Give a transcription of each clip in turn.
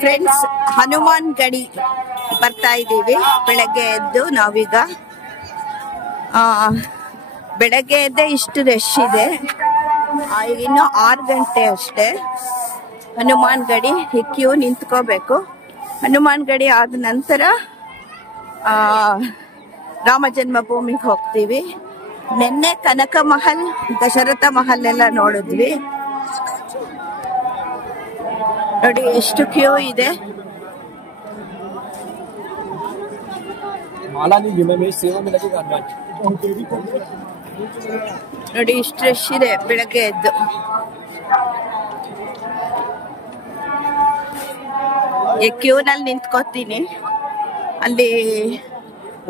Friends, Hanuman ಗಡಿ ಬರ್ತಾ ಇದ್ದೀವಿ. ಬೆಳಗ್ಗೆ ಎದ್ದು ನಾವೀಗ ಬೆಳಗ್ಗೆ ಎದ್ದೆ ಇಷ್ಟು ರಶ್ ಇದೆ. ಇನ್ನು 6 ಗಂಟೆ ಅಷ್ಟೇ. ಹನುಮಾನ್ ಗಡಿ ಕ್ಯೂ ನಿಂತ್ಕೋಬೇಕು. ಹನುಮಾನ್ ಗಡಿ ಆದ ನಂತರ ರಾಮ ಜನ್ಮಭೂಮಿಗೆ ಹೋಗ್ತೀವಿ. ನಿನ್ನೆ ಕನಕ ಮಹಲ್, ದಶರಥ ಮಹಲ್ ಎಲ್ಲ ನೋಡಿದ್ವಿ. ನೋಡಿ ಎಷ್ಟು ಕ್ಯೂ ಇದೆ. ನೋಡಿ ಇಷ್ಟು ರಶ್ ಇದೆ ಬೆಳಗ್ಗೆ ಎದ್ದು. ಕ್ಯೂನಲ್ಲಿ ನಿಂತ್ಕೋತೀನಿ. ಅಲ್ಲಿ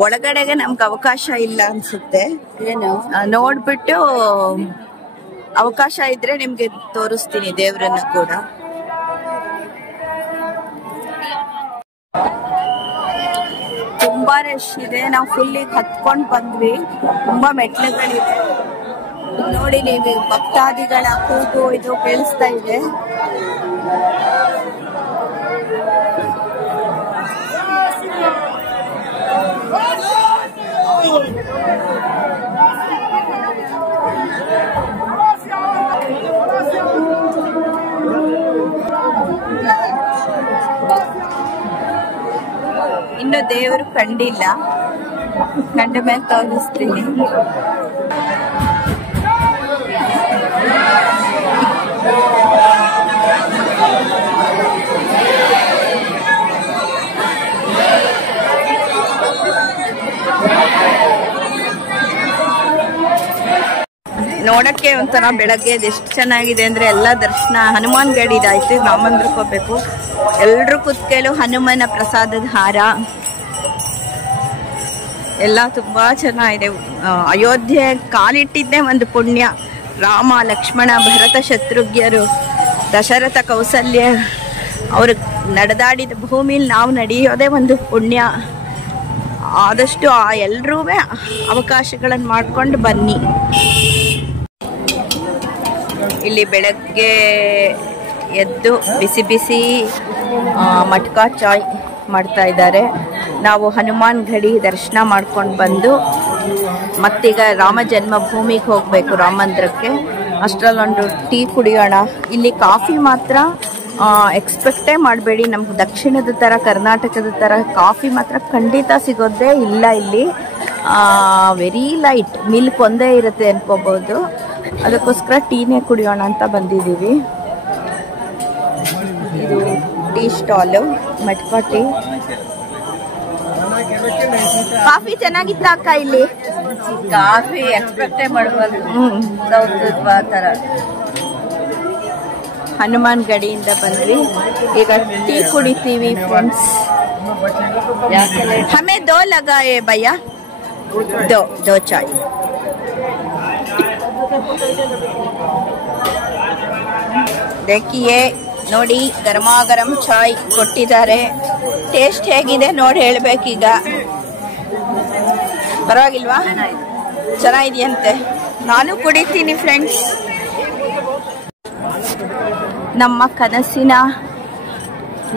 ಒಳಗಡೆಗೆ ನಮ್ಗೆ ಅವಕಾಶ ಇಲ್ಲ ಅನ್ಸುತ್ತೆ. ಏನು ನೋಡ್ಬಿಟ್ಟು ಅವಕಾಶ ಇದ್ರೆ ನಿಮ್ಗೆ ತೋರಿಸ್ತೀನಿ ದೇವ್ರನ್ನ ಕೂಡ. ತುಂಬಾ ರಶ್ ಇದೆ. ನಾವು ಫುಲ್ಲಿಗೆ ಹತ್ಕೊಂಡು ಬಂದ್ವಿ. ತುಂಬಾ ಮೆಟ್ಲುಗಳಿದೆ. ನೋಡಿ ನೀವು ಭಕ್ತಾದಿಗಳ ಕೂಗು ಇದು ಕೇಳಿಸ್ತಾ ಇದೆ. ಇನ್ನು ದೇವರು ಕಂಡಿಲ್ಲ. ಕಂಡ ಮೇಲೆ ತೋರಿಸ್ತೀನಿ. ನೋಡಕ್ಕೆ ಒಂಥರ ಬೆಳಗ್ಗೆ ಎಷ್ಟು ಚೆನ್ನಾಗಿದೆ ಅಂದ್ರೆ ಎಲ್ಲ ದರ್ಶನ. ಹನುಮಾನ್ ಗಡಿ ಇದಾಯ್ತು. ರಾಮ ಮಂದಿರಕ್ಕೆ ಹೋಗ್ಬೇಕು. ಎಲ್ರು ಕುತ್ಕೇಳು ಹನುಮನ ಪ್ರಸಾದದ ಹಾರ ಎಲ್ಲ ತುಂಬಾ ಚೆನ್ನಾಗಿದೆ. ಅಯೋಧ್ಯೆ ಕಾಲಿಟ್ಟಿದ್ದೇ ಒಂದು ಪುಣ್ಯ. ರಾಮ, ಲಕ್ಷ್ಮಣ, ಭರತ, ಶತ್ರುಘ್ನರು, ದಶರಥ, ಕೌಸಲ್ಯ ಅವರು ನಡೆದಾಡಿದ ಭೂಮಿಲಿ ನಾವು ನಡೆಯೋದೇ ಒಂದು ಪುಣ್ಯ. ಆದಷ್ಟು ಎಲ್ರೂ ಅವಕಾಶಗಳನ್ನು ಮಾಡ್ಕೊಂಡು ಬನ್ನಿ. ಇಲ್ಲಿ ಬೆಳಗ್ಗೆ ಎದ್ದು ಬಿಸಿ ಬಿಸಿ ಮಟ್ಕಾ ಚಾಯ್ ಮಾಡ್ತಾ ಇದ್ದಾರೆ. ನಾವು ಹನುಮಾನ್ ಗಡಿ ದರ್ಶನ ಮಾಡ್ಕೊಂಡು ಬಂದು ಮತ್ತೀಗ ರಾಮ ಜನ್ಮಭೂಮಿಗೆ ಹೋಗಬೇಕು, ರಾಮ ಮಂದಿರಕ್ಕೆ. ಅಷ್ಟರಲ್ಲೊಂದು ಟೀ ಕುಡಿಯೋಣ. ಇಲ್ಲಿ ಕಾಫಿ ಮಾತ್ರ ಎಕ್ಸ್ಪೆಕ್ಟೇ ಮಾಡಬೇಡಿ. ನಮ್ಗೆ ದಕ್ಷಿಣದ ಥರ, ಕರ್ನಾಟಕದ ಥರ ಕಾಫಿ ಮಾತ್ರ ಖಂಡಿತ ಸಿಗೋದೇ ಇಲ್ಲ ಇಲ್ಲಿ. ವೆರಿ ಲೈಟ್ ಮಿಲ್ಕ್ ಒಂದೇ ಇರುತ್ತೆ ಅನ್ಕೋಬಹುದು. ಅದಕ್ಕೋಸ್ಕರ ಟೀನೇ ಕುಡಿಯೋಣ ಅಂತ ಬಂದಿದ್ದೀವಿ. ಇದು ಟೀ ಸ್ಟಾಲು, ಮಟ್ಕಾ ಟೀ. ಕಾಫಿ ಚೆನ್ನಾಗಿತ್ತ ಅಕ್ಕ? ಇಲ್ಲಿ ಕಾಫಿ ಎಕ್ಸ್ಪೆಕ್ಟೇ ಮಾಡಬಾರ್ದು. ಹನುಮಾನ್ ಗಡಿಯಿಂದ ಬಂದ್ವಿ. ಈಗ ಟೀ ಕುಡಿತೀವಿ ಫ್ರೆಂಡ್ಸ್. ಹಮೇ ದೋ ಲಗಾ ಏ ಭಯ್ಯ, ದೋ ಚಾಯ್. देखिए ನೋಡಿ, ಗರಮಾ ಗರಂ ಚಾಯ್ ಕೊಟ್ಟಿದ್ದಾರೆ. ಟೇಸ್ಟ್ ಹೇಗಿದೆ ನೋಡಿ ಹೇಳ್ಬೇಕೀಗ. ಪರವಾಗಿಲ್ವಾ? ಚೆನ್ನಾಗಿದೆಯಂತೆ. ನಾನು ಕುಡಿತೀನಿ ಫ್ರೆಂಡ್ಸ್. ನಮ್ಮ ಕನಸಿನ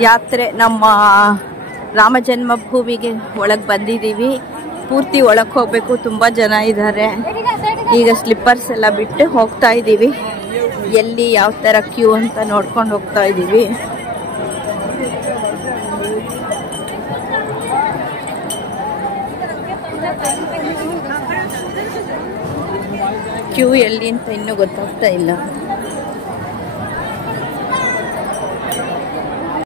ಯಾತ್ರೆ, ನಮ್ಮ ರಾಮ ಜನ್ಮಭೂಮಿಗೆ ಒಳಗೆ ಬಂದಿದ್ದೀವಿ. ಪೂರ್ತಿ ಒಳಗೆ ಹೋಗ್ಬೇಕು. ತುಂಬ ಜನ ಇದ್ದಾರೆ. ಈಗ ಸ್ಲಿಪ್ಪರ್ಸ್ ಎಲ್ಲ ಬಿಟ್ಟು ಹೋಗ್ತಾ ಇದ್ದೀವಿ. ಎಲ್ಲಿ ಯಾವ ಥರ ಕ್ಯೂ ಅಂತ ನೋಡ್ಕೊಂಡು ಹೋಗ್ತಾ ಇದ್ದೀವಿ. ಕ್ಯೂ ಎಲ್ಲಿ ಅಂತ ಇನ್ನೂ ಗೊತ್ತಾಗ್ತಾ ಇಲ್ಲ.